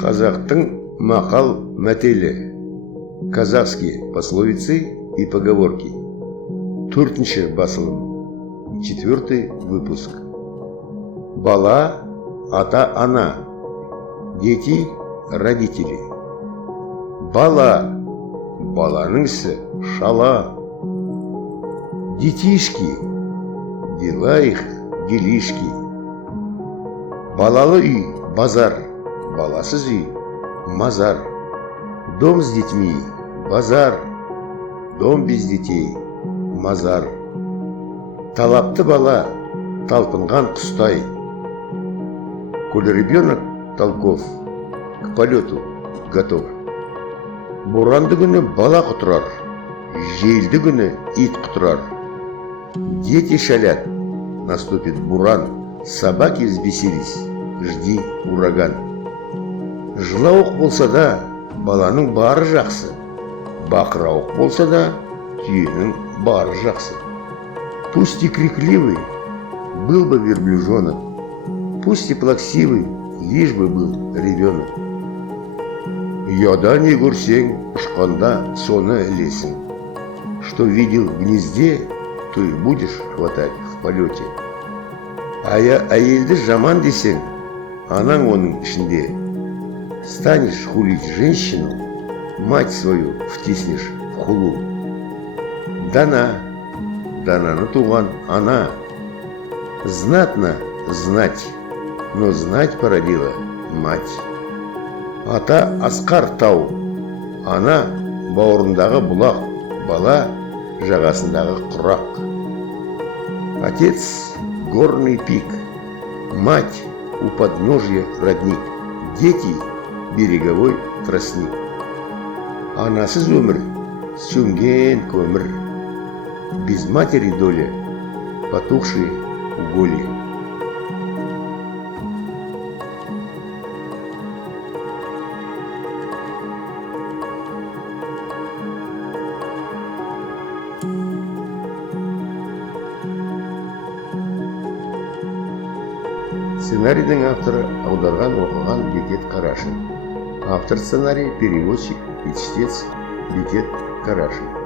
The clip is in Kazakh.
Қазақтың мақал мәтелі. Казахские пословицы и поговорки. 4-ші басылым. 4-й выпуск. Бала – ата-ана. Дети – родители. Бала – баланың ісі шала. Детишки – дела их делишки. Балалы үй – базар, баласыз үй – мазар. Дом с детьми – базар, дом без детей – мазар. Талапты бала – талпынған құстай. Коли ребенок толков, к полету готов. Боранды күні бала құтырар, желді күні ит құтырар. Дети шалят, наступит буран, собаки взбесились, жди ураган. Жылауық болса да, баланың бары жақсы, бақырауық болса да, түйенің бары жақсы. Пусть и крикливый был бы верблюжонок, пусть и плаксивый, лишь бы был ребенок. Яда не көрсең, ұшқанда соны ілесің. Что видел в гнезде, то и будешь хватать в полете. Әйелді жаман десең, анаң оның ішінде. Станешь хулить женщину, мать свою втиснешь в хулу. Дананы туған ана. Знатно знать, но знать породила мать. Ата асқар тау, ана бауырындағы бұлақ, бала жағасындағы құрақ. Отец – горный пик, мать – у подножья родник, дети – береговой тростник. Анасыз өмір – сөнген көмір, без матери доля – потухшие уголья. Сценарийдің авторы аударған оқыған Бекет Қарашин. Автор сценарий, переводчик и чтец Бекет Қарашин.